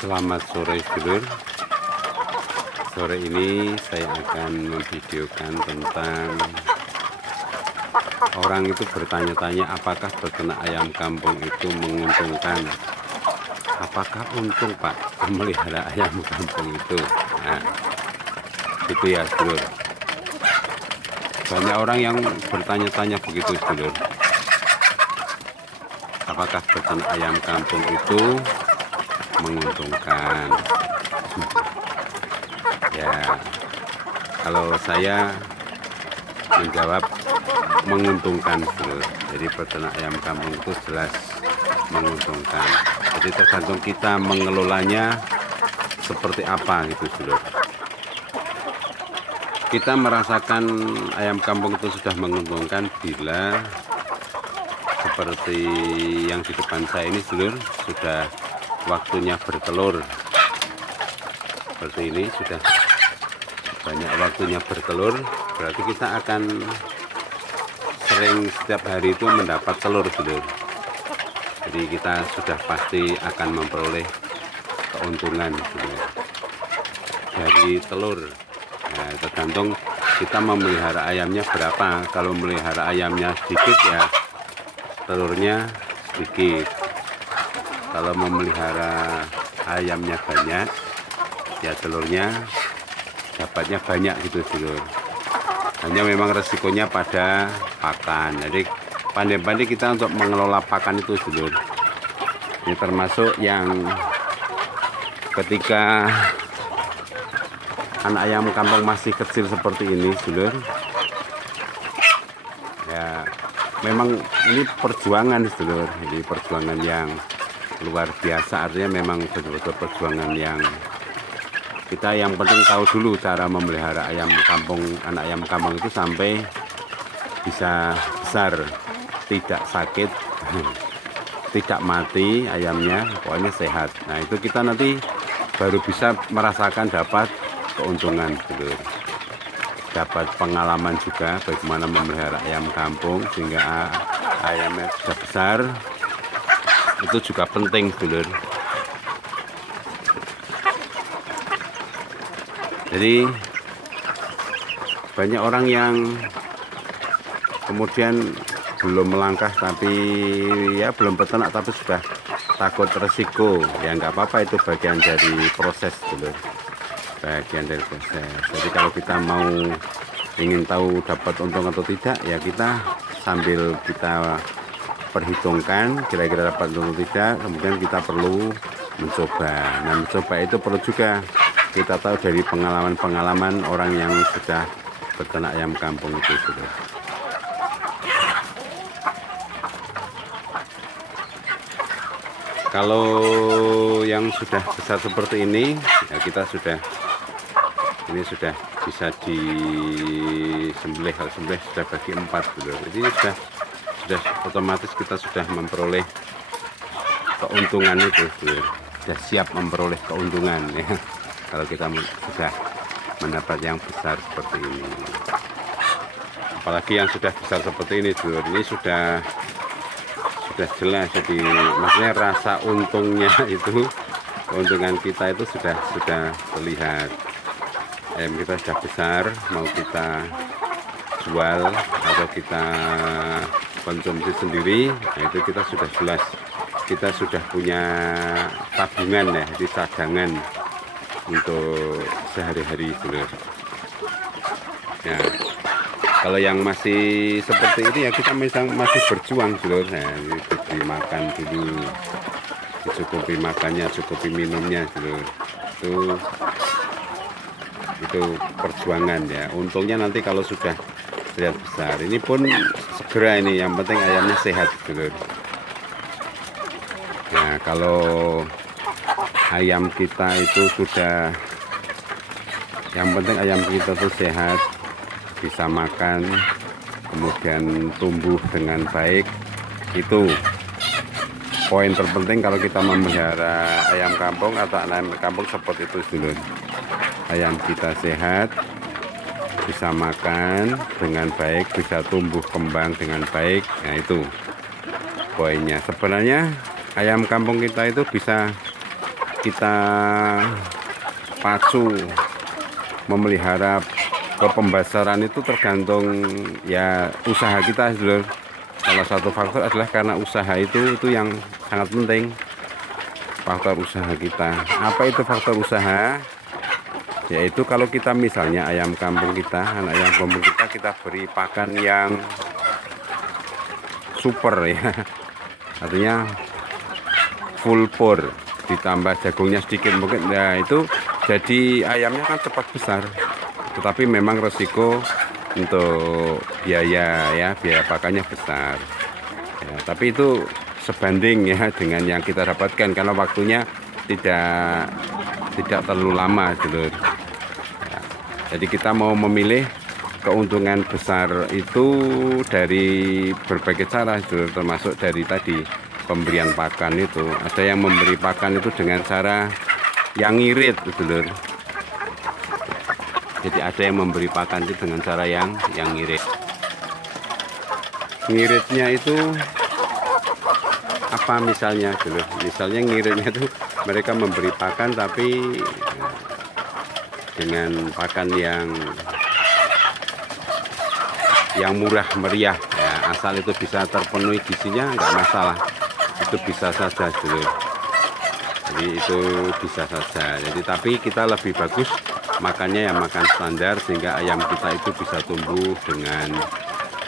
Selamat sore sedulur. Sore ini saya akan memvideokan tentang orang itu bertanya-tanya apakah beternak ayam kampung itu menguntungkan. Apakah untung Pak memelihara ayam kampung itu? Nah, itu ya sedulur. Banyak orang yang bertanya-tanya begitu sedulur. Apakah beternak ayam kampung itu menguntungkan? Ya, kalau saya menjawab menguntungkan sedulur. Jadi peternak ayam kampung itu jelas menguntungkan. Jadi tergantung kita mengelolanya seperti apa gitu sedulur. Kita merasakan ayam kampung itu sudah menguntungkan bila seperti yang di depan saya ini sedulur, sudah waktunya bertelur seperti ini, sudah banyak waktunya bertelur, berarti kita akan sering setiap hari itu mendapat telur sedulur. Jadi kita sudah pasti akan memperoleh keuntungan sedulur dari telur. Nah, tergantung kita memelihara ayamnya berapa. Kalau memelihara ayamnya sedikit ya telurnya sedikit. Kalau memelihara ayamnya banyak ya telurnya dapatnya banyak gitu sedulur. Hanya memang resikonya pada pakan. Jadi pandai-pandai kita untuk mengelola pakan itu sedulur. Ini termasuk yang ketika anak ayam kampung masih kecil seperti ini sedulur, ya memang ini perjuangan sedulur. Jadi perjuangan yang luar biasa, artinya memang betul-betul perjuangan yang kita yang penting tahu dulu cara memelihara ayam kampung, anak ayam kampung itu sampai bisa besar, tidak sakit, tidak mati ayamnya, pokoknya sehat. Nah itu kita nanti baru bisa merasakan dapat keuntungan sedulur. Dapat pengalaman juga bagaimana memelihara ayam kampung sehingga ayamnya bisa besar. Itu juga penting sedulur. Jadi banyak orang yang kemudian belum melangkah tapi ya belum peternak tapi sudah takut resiko. Ya nggak apa-apa, itu bagian dari proses sedulur. Bagian dari proses. Jadi kalau kita mau ingin tahu dapat untung atau tidak, ya kita sambil kita perhitungkan kira-kira dapat atau tidak, kemudian kita perlu mencoba. Nah mencoba itu perlu juga kita tahu dari pengalaman-pengalaman orang yang sudah beternak ayam kampung itu sudah. Kalau yang sudah besar seperti ini ya kita sudah bisa disembelih. Kalau sembelih sudah bagi 4 dulu. Jadi sudah otomatis kita sudah memperoleh keuntungan itu, sudah siap memperoleh keuntungan ya. Kalau kita sudah mendapat yang besar seperti ini, apalagi yang sudah besar seperti ini, ini sudah jelas. Jadi maksudnya rasa untungnya itu, keuntungan kita itu sudah terlihat. Ayam kita sudah besar, mau kita jual atau kita konsumsi sendiri, nah itu kita sudah jelas, kita sudah punya tabungan ya, jadi cadangan untuk sehari-hari sedulur. Ya, kalau yang masih seperti ini ya kita masih berjuang sedulur. Nah, diberi makan dulu, dicukupi makannya, cukupi minumnya sedulur. Itu perjuangan ya. Untungnya nanti kalau sudah lihat besar, ini pun segera ini, yang penting ayamnya sehat sedulur. Nah kalau ayam kita itu sudah, yang penting ayam kita itu sehat, bisa makan, kemudian tumbuh dengan baik. Itu poin terpenting kalau kita memelihara ayam kampung atau ayam kampung seperti itu dulu. Ayam kita sehat, bisa makan dengan baik, bisa tumbuh kembang dengan baik. Nah itu poinnya. Sebenarnya ayam kampung kita itu bisa kita pacu memelihara ke pembesaran itu tergantung ya usaha kita dulu. Salah satu faktor adalah karena usaha itu yang sangat penting, faktor usaha kita. Apa itu faktor usaha? Yaitu kalau kita misalnya ayam kampung kita, anak ayam kampung kita beri pakan yang super ya, artinya full pour, ditambah jagungnya sedikit mungkin, nah itu jadi ayamnya kan cepat besar. Tetapi memang resiko untuk biaya pakannya besar ya, tapi itu sebanding ya dengan yang kita dapatkan karena waktunya tidak terlalu lama dulu ya. Jadi kita mau memilih keuntungan besar itu dari berbagai cara dulu, termasuk dari tadi pemberian pakan itu. Ada yang memberi pakan itu dengan cara yang ngirit dulu. Jadi ada yang memberi pakan itu dengan cara yang ngirit. Ngiritnya itu apa misalnya dulu? Misalnya ngiritnya itu mereka memberi pakan tapi dengan pakan yang murah meriah ya, asal itu bisa terpenuhi gizinya nggak masalah, itu bisa saja dulu. Jadi itu bisa saja. Jadi tapi kita lebih bagus makannya yang makan standar sehingga ayam kita itu bisa tumbuh dengan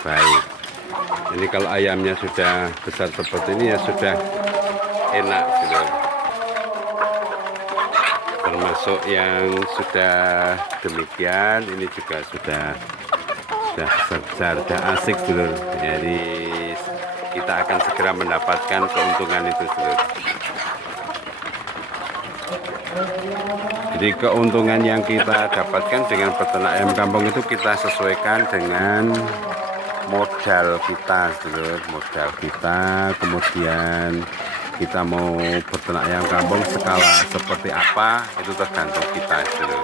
baik. Jadi kalau ayamnya sudah besar seperti ini ya sudah enak gitu. Termasuk yang sudah demikian ini juga sudah besar, sudah asik dulu. Jadi kita akan segera mendapatkan keuntungan itu dulu. Jadi keuntungan yang kita dapatkan dengan peternak ayam kampung itu kita sesuaikan dengan modal kita dulu, modal kita. Kemudian kita mau peternak ayam kampung skala seperti apa itu tergantung kita dulu.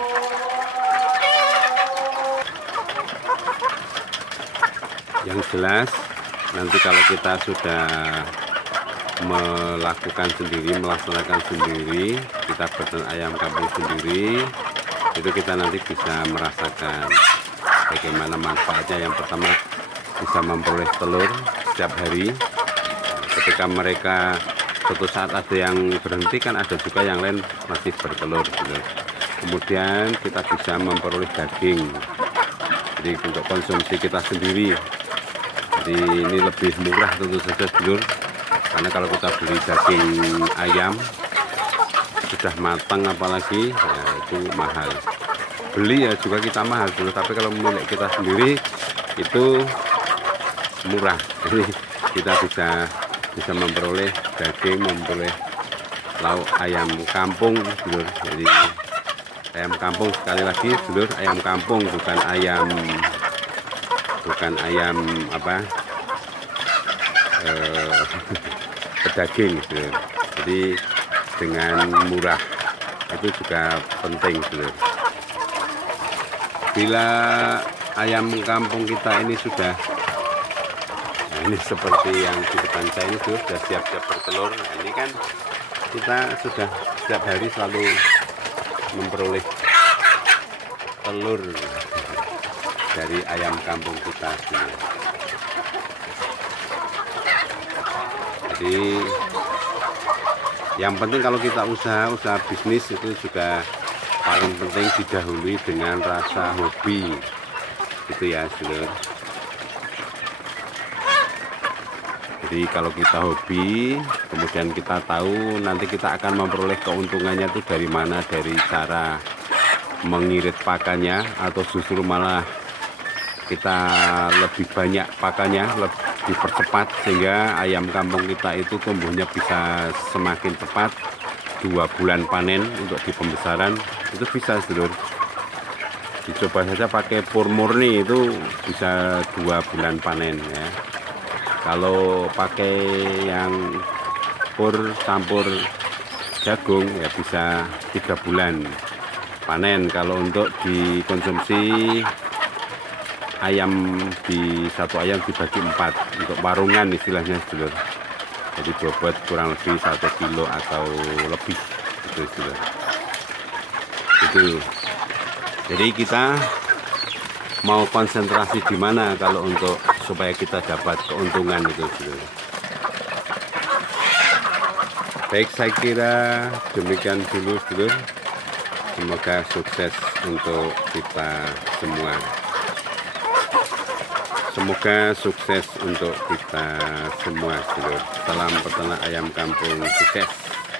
Yang jelas nanti kalau kita sudah melaksanakan sendiri, kita peternak ayam kampung sendiri, itu kita nanti bisa merasakan bagaimana manfaatnya. Yang pertama bisa memperoleh telur setiap hari. Ketika mereka suatu saat ada yang berhenti kan ada juga yang lain masih bertelur gitu. Kemudian kita bisa memperoleh daging, jadi untuk konsumsi kita sendiri. Jadi ini lebih murah tentu saja dulur. Karena kalau kita beli daging ayam sudah matang apalagi ya itu mahal. Beli ya juga kita mahal dulu, tapi kalau milik kita sendiri itu murah. Jadi kita bisa memperoleh daging, memperoleh lauk ayam kampung dulur. Jadi ayam kampung sekali lagi dulur, ayam kampung bukan ayam apa pedaging gitu. Jadi dengan murah itu juga penting dulu. Bila ayam kampung kita ini sudah ini seperti yang di depan saya ini sudah siap-siap bertelur. Nah, ini kan kita sudah setiap hari selalu memperoleh telur dari ayam kampung kita dulu. Jadi yang penting kalau kita usaha bisnis itu juga paling penting didahului dengan rasa hobi gitu ya dulur. Jadi kalau kita hobi kemudian kita tahu nanti kita akan memperoleh keuntungannya itu dari mana, dari cara mengirit pakannya atau justru malah kita lebih banyak pakannya, lebih dipercepat sehingga ayam kampung kita itu tumbuhnya bisa semakin cepat. 2 bulan panen untuk di pembesaran itu bisa dulur. dicoba saja pakai pur murni itu bisa 2 bulan panen ya. Kalau pakai yang pur campur jagung ya bisa 3 bulan panen. Kalau untuk dikonsumsi ayam, di satu ayam dibagi 4 untuk warungan istilahnya sedulur. Jadi bobot kurang lebih 1 kilo atau lebih gitu sedulur. Itu. Jadi kita mau konsentrasi di mana kalau untuk supaya kita dapat keuntungan itu sedulur. Baik, saya kira demikian dulu sedulur. Semoga sukses untuk kita semua. Semoga sukses untuk kita semua sedulur. Salam peternak ayam kampung, sukses.